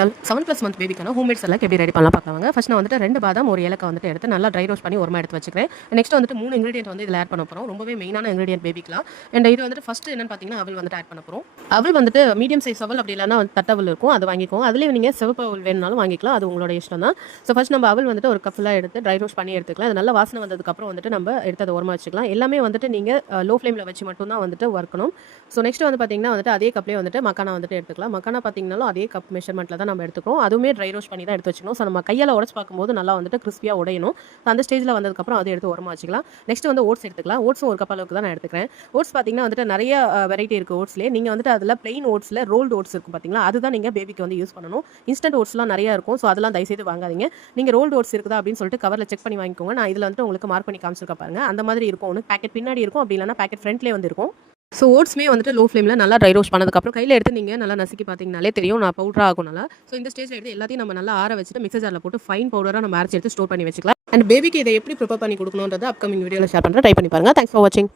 7+ month பேபிக்கான homemade சலாக் எப்படி ready பண்ணலாம் பார்க்கலாங்க. ஃபர்ஸ்ட் நான் வந்துட்டு 2 பாதாம், 1 ஏலக்காய் வந்துட்டு எடுத்து நல்லா ட்ரை ரோஸ்ட் பண்ணி ஓரமா எடுத்து வச்சுக்கிறேன். நெக்ஸ்ட் வந்துட்டு 3 இன்கிரிடியன்ட் வந்து இதில் ஆட் பண்ண போகிறோம். ரொம்பவே மெயினான இன்கிரிடியன்ட் பேபிக்கலாம். அண்ட் இது வந்துட்டு ஃபர்ஸ்ட் என்னன்னு பார்த்தீங்கன்னா அவல் வந்துட்டு ஆட் பண்ண போகிறோம். அவல் வந்துட்டு மீடியம் சைஸ் அவல் அப்படி இல்லைனா தட்டவல் இருக்கும், அது வாங்கிக்கோங்க. அதுலேயே நீங்கள் சிவப்பு அவல் வேணுனாலும் வாங்கிக்கலாம், அது உங்களோட இஷ்டம் தான். ஸோ ஃபர்ஸ்ட் நம்ம அவல் வந்துட்டு ஒரு கப் ஃபுல்லாக எடுத்து ட்ரை ரோஸ்ட் பண்ணி எடுத்துக்கலாம். அது நல்லா வாசனை வந்ததுக்கப்புறம் வந்துட்டு நம்ம எடுத்து அதை ஓரமாக வச்சுக்கலாம். எல்லாமே வந்துட்டு நீங்கள் லோ ஃப்ளேமில் வச்சு மட்டும் தான் வந்துட்டு வறுக்கணும். ஸோ நெக்ஸ்ட் வந்து பார்த்தீங்கன்னா வந்துட்டு அதே கப்லேயே வந்துட்டு மக்கானா வந்துட்டு எடுத்துக்கலாம். மக்கானா பார்த்தீங்கன்னாலும் அதே கப் மெஷர்மெண்ட்டில் தான் நம்ம எடுத்துக்கிறோம். அதுவுமே ட்ரை ரோஸ்ட் பண்ணி தான் எடுத்து வச்சுக்கணும். ஸோ நம்ம கையால் உடச்சு பார்க்கும்போது நல்லா வந்துட்டு கிறிஸ்பியாக உடையணும். அந்த ஸ்டேஜில் வந்ததுக்கப்புறம் அதை எடுத்து ஓரமாக வச்சுக்கலாம். நெக்ஸ்ட் வந்து ஓட்ஸ் எடுத்துக்கலாம். ஓட்ஸும் ஒரு கப் அளவுக்கு தான் நான் எடுத்துக்கிறேன். ஓட்ஸ் பார்த்தீங்கன்னா வந்துட்டு நிறைய வெரைட்டி இருக்குது ஓட்ஸ்லேயே. நீங்கள் வந்துட்டு அதில் பிளெயின் ஓட்ஸில் ரோல்டு ஓட்ஸ் இருக்கும் பார்த்தீங்களா, அதுதான் நீங்கள் பேபிக்கு வந்து யூஸ் பண்ணணும். இன்ஸ்டன்ட் ஓட்ஸ்லாம் நிறையா இருக்கும், ஸோ அதெல்லாம் தயவுசெய்து வாங்காதீங்க. நீங்கள் ரோல்டு ஓட்ஸ் இருக்குதா அப்படின்னு சொல்லிட்டு கவரில் செக் பண்ணி வாங்கிக்கோங்க. நான் இதில் வந்துட்டு உங்களுக்கு மார்க் பண்ணி காமிச்சிருக்க பாருங்க. அந்த மாதிரி இருக்கும். ஒன்று பேக்கெட் பின்னாடி இருக்கும், அப்படி இல்லைனா பேக்கெட் ஃப்ரண்ட்லேயே வந்து இருக்கும். ஸோ ஓட்ஸ்மே வந்துட்டு லோ ஃப்ளேமில் நல்லா ட்ரை ரோஸ்ட் பண்ணதுக்கப்புறம் கையில் எடுத்து நீங்கள் நல்லா நசுக்கி பார்த்தீங்கனாலே தெரியும், நான் பவுடராக ஆகும் நல்லா. ஸோ இந்த ஸ்டேஜில் எடுத்து எல்லாத்தையும் நம்ம நல்லா ஆற வச்சுட்டு மிக்சர் ஜாரில் போட்டு ஃபைன் பவுடராக நம்ம அரைச்சி எடுத்து ஸ்டோர் பண்ணி வச்சுக்கலாம். அண்ட் பேபிக்கு இதை எப்படி ப்ரிப்பேர் பண்ணி கொடுக்கணுன்றது அப்கமிங் வீடியோவில் ஷேர் பண்ணுறேன். ட்ரை பண்ணி பாருங்கள். தேங்க்ஸ் ஃபார் வாட்சிங்.